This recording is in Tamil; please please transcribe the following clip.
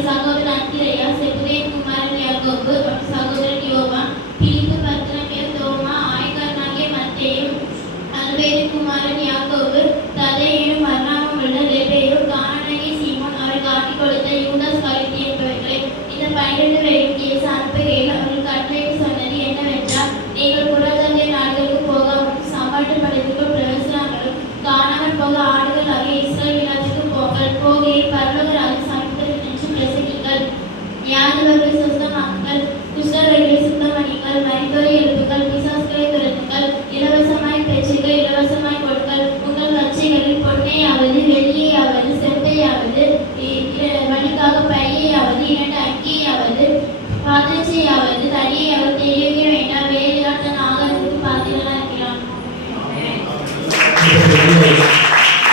அவருடைய சகோதரர் அந்திரேயா, செபுதேயின் குமாரன் யாக்கோபு, சகோதரன் யோவான், பிலிப்பு, பர்த்தலமேயு, தோமா, ஆயக்காரனாகிய மத்தேயு, அல்பேயுவின் குமாரன் யாக்கோபு, ததேயுவும் மர்னாவுமுள்ள லெபேயு, கானானாகிய சீமோன், அவரை காட்டிக் கொடுத்த யூதாஸ் கரியோத்து என்பவர்களே. இந்த 12 பேரையும் இயேசு அனுப்புகையில் அவர்கள் கட்டளையிட்டு சொன்னது என்னவென்றால், நீங்கள் புறஜாதிய நாடுகளுக்கு போகாமலும் சாப்பாட்டு படைப்புக்குள் பிரவேசியாமலும் காணாமல் போக ஆடுகள் ஆகிய இஸ்ரவேல் இனத்திற்கு போங்கள். போகையில் பரலோக ராஜ்யம் சமீபத்தில் என்று பிரசங்கியுங்கள். வியாதியவர்களை சுத்தமாக்குங்கள், குஷ்டரோகிகளை சுத்தமணிகள், மரித்தோரை எழுப்புங்கள், பிசாசுகளை துரத்துங்கள், இலவசமாய் பெற்றுக, இலவசமாய் கொடுங்கள். உங்கள் கச்சைகளில் பொன்னையாவது வெள்ளியையாவது செம்பையாவது வழிக்காக பையையாவது 2 அங்கியையாவது பாத்திரச்சையாவது தடியையாவது தெளிவிக்க வேண்டாம். வேலையால் தன் ஆகாரத்துக்கு பாத்திரனாக இருக்கிறான்.